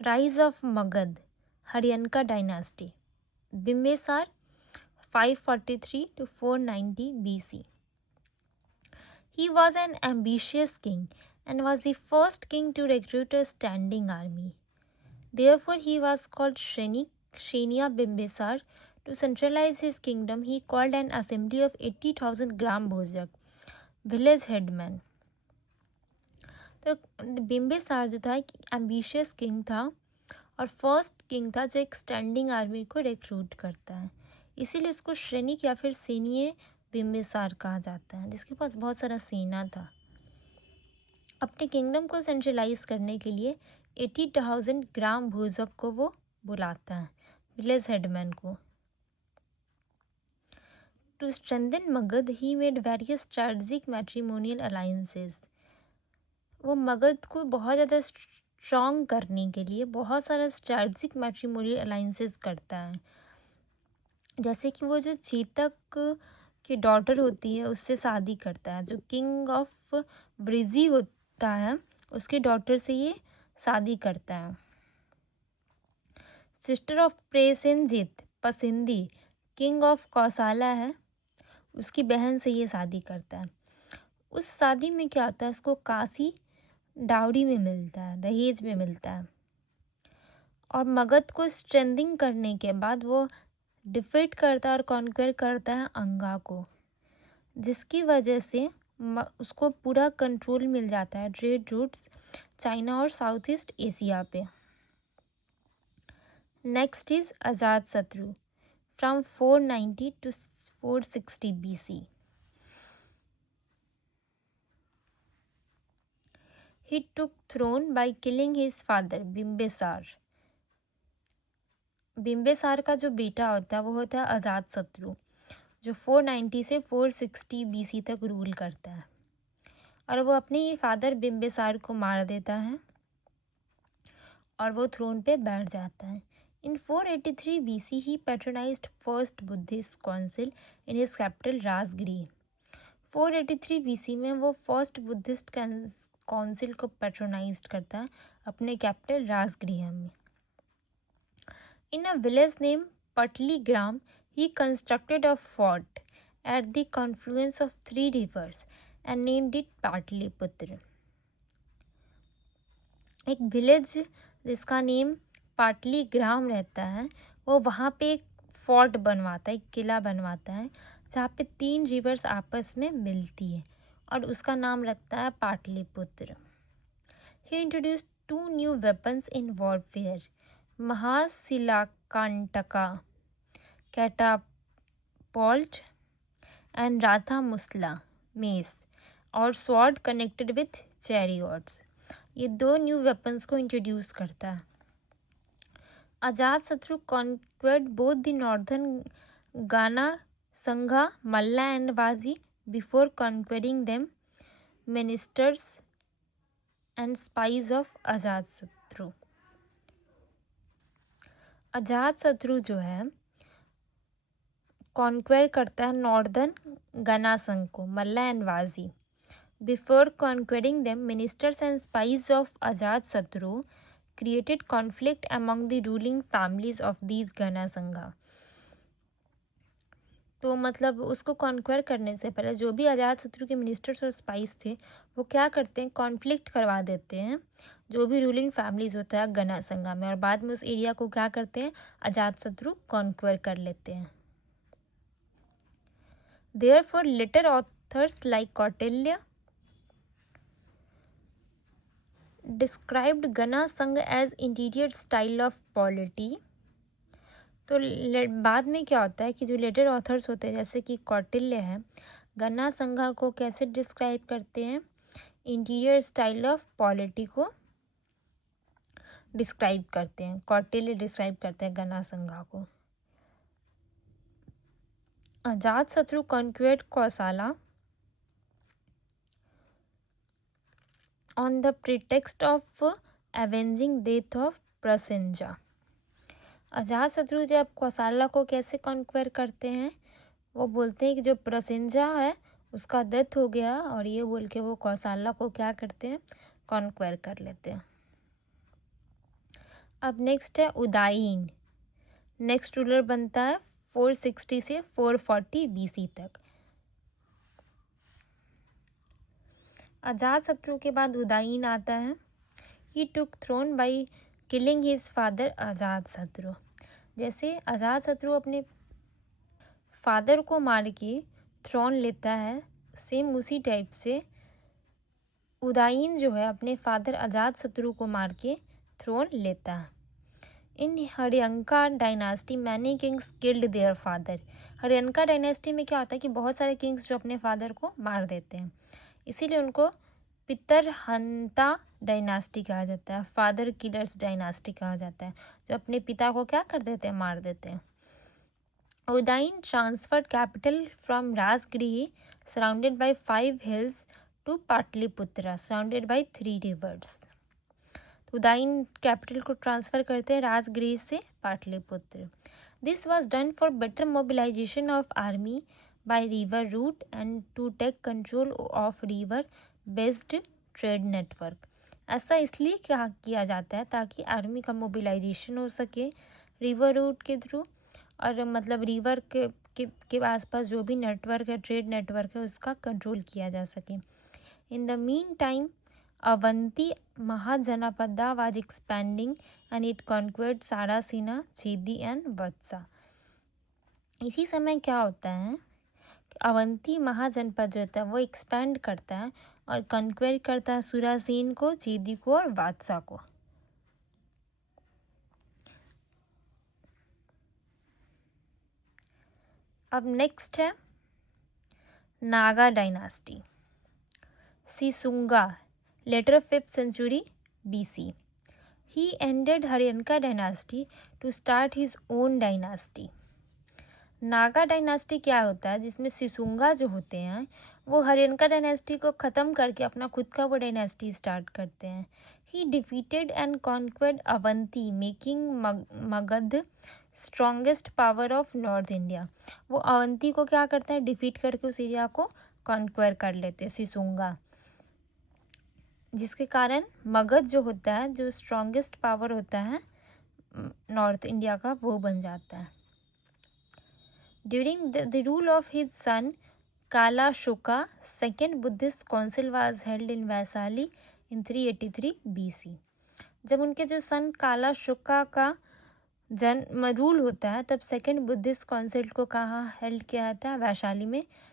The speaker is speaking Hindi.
Rise of Magad, Haryanka dynasty. Bimbisar 543 to 490 BC. He was an ambitious king and was the first king to recruit a standing army. Therefore, he was called Shenia Bimbisar. To centralize his kingdom, he called an assembly of 80,000 gram bhojak, village headmen. तो बिम्बिसार जो था एक एम्बिशियस किंग था और फर्स्ट किंग था जो एक स्टैंडिंग आर्मी को रिक्रूट करता है, इसीलिए उसको श्रेनिक या फिर सैन्य बिम्बिसार कहा जाता है, जिसके पास बहुत सारा सेना था। अपने किंगडम को सेंट्रलाइज करने के लिए 80,000 ग्राम भूजक को वो बुलाता है, विलेज हेडमैन को। To strengthen Magadh he made various strategic matrimonial alliances. वो मगध को बहुत ज़्यादा स्ट्रॉन्ग करने के लिए बहुत सारा स्ट्रेटजिक मैट्रिमोनियल अलायंसेस करता है। जैसे कि वो जो चेतक की डॉटर होती है उससे शादी करता है, जो किंग ऑफ ब्रिजी होता है उसकी डॉटर से ये शादी करता है। सिस्टर ऑफ प्रेसेनजित पसिंदी किंग ऑफ कौसाला है, उसकी बहन से ये शादी करता है। उस शादी में क्या होता है, उसको काशी डाउरी में मिलता है, दहेज में मिलता है। और मगध को स्ट्रेंथिंग करने के बाद वो डिफीट करता है और कॉन्क्वेर करता है अंगा को, जिसकी वजह से उसको पूरा कंट्रोल मिल जाता है ट्रेड रूट्स चाइना और साउथ ईस्ट एशिया पे। Next is Ajatashatru from 490 to 460 BC. He took throne by killing his father Bimbisara. Bimbisara का जो बेटा होता है वो होता है अजातशत्रु, जो 490 से 460 BC तक रूल करता है, और वो अपने ही फादर बिम्बिसार को मार देता है और वो थ्रोन पे बैठ जाता है। In 483 BC he patronized first Buddhist council in his capital Rajgriha. 483 BC में वो फर्स्ट बुद्धिस्ट काउंसिल को पैट्रोनाइज करता है अपने कैपिटल राजगृह में। In a village name Pataligram he constructed a fort at the confluence of 3 rivers and named it Pataliputra. एक विलेज जिसका नेम पाटलीग्राम रहता है, वो वहाँ पे एक फोर्ट बनवाता है, एक किला बनवाता है जहाँ पे 3 रिवर्स आपस में मिलती है और उसका नाम रखता है Pataliputra. He introduced 2 new weapons in warfare, Mahashilakantaka catapult and Ratha Musala mace और स्वॉर्ड कनेक्टेड विथ चैरियट्स। ये 2 न्यू वेपन्स को इंट्रोड्यूस करता है। Ajatashatru conquered both the northern gana sangha Malla and Vajji before conquering them ministers and spies of Ajatashatru. Ajatashatru जो है कॉन्क्वेर करता है नॉर्दर्न गना संघ को, Malla and Vajji. Before conquering them ministers and spies of Ajatashatru created conflict among the ruling families of these गना संघा। तो मतलब उसको कॉन्क्वेर करने से पहले जो भी अजातशत्रु के मिनिस्टर्स और स्पाइस थे वो क्या करते हैं, कॉन्फ्लिक्ट करवा देते हैं जो भी रूलिंग फैमिलीज होता है गना संघा में, और बाद में उस एरिया को क्या करते हैं, अजातशत्रु कॉन्क्वेर कर लेते हैं। Therefore, later authors like Kautilya described Gana Sangh as interior style of polity। तो बाद में क्या होता है कि जो लेटर ऑथर्स होते हैं जैसे कि कौटिल्य है, गना संघा को कैसे डिस्क्राइब करते हैं, इंटीरियर स्टाइल ऑफ पॉलिटी को डिस्क्राइब करते हैं। कौटिल्य डिस्क्राइब करते हैं गना संघा को। Ajatashatru कॉन्क्वेर्ड कौसाला on the pretext of avenging death of प्रसेंजा। Ajatashatru जब कौसाला को कैसे कॉन्क्वेर करते हैं, वो बोलते हैं कि जो प्रसेंजा है उसका डेथ हो गया, और ये बोल के वो कौसाला को क्या करते हैं, कॉन्क्वेर कर लेते हैं। अब नेक्स्ट है उदायीन। नेक्स्ट रूलर बनता है 460 से 440 BC तक। अजातशत्रु के बाद उदायीन आता है। He took throne by killing his father Ajatashatru. जैसे अजातशत्रु अपने फादर को मार के थ्रोन लेता है, सेम उसी टाइप से उदायीन जो है अपने फादर अजातशत्रु को मार के थ्रोन लेता है। In Haryanka dynasty many kings killed their father. Haryanka dynasty में क्या होता है कि बहुत सारे किंग्स जो अपने फादर को मार देते हैं, इसीलिए उनको पितरहंता डायनास्टी कहा जाता है, फादर किलर्स डायनास्टी कहा जाता है, जो अपने पिता को क्या कर देते हैं, मार देते हैं। Udayin transferred capital from Rajgriha surrounded by 5 hills to Pataliputra surrounded by 3 rivers। Udayin capital को ट्रांसफ़र करते हैं राजगृह से Pataliputra. This was done for better mobilisation of army by river route and to take control of river based trade network. ऐसा इसलिए क्या किया जाता है ताकि आर्मी का मोबिलाइजेशन हो सके रिवर रूट के थ्रू, और मतलब रिवर के आसपास जो भी नेटवर्क है, ट्रेड नेटवर्क है, उसका कंट्रोल किया जा सके। In the meantime Avanti Mahajanapada was expanding and it conquered Surasena, Chedi and Vatsa. इसी समय क्या होता है, अवंती महाजनपद जो होता है वो एक्सपैंड करता है और कॉन्क्वेर करता है सुरासीन को, चेदी को और वात्सा को। अब नेक्स्ट है Naga dynasty. Shishunaga later 5th century BC. He ended Haryanka dynasty to start his own dynasty. Naga dynasty क्या होता है, जिसमें सिसुंगा जो होते हैं वो हरियंका डायनास्टी को ख़त्म करके अपना खुद का वो डायनास्टी स्टार्ट करते हैं। He defeated and conquered Avanti making Magadha strongest power of north India. वो अवंती को क्या करते हैं, डिफीट करके उस एरिया को कॉन्क्वेर कर लेते हैं सिसुंगा, जिसके कारण मगध जो होता है, जो स्ट्रॉन्गेस्ट पावर होता है नॉर्थ इंडिया का, वो बन जाता है। During the rule of his son Kalashoka second Buddhist council was held in Vaishali in 383 BC। जब उनके जो सन कालाशोका का रूल होता है, तब सेकेंड बुद्धिस्ट काउंसिल को कहाँ हेल्ड किया जाता है, वैशाली में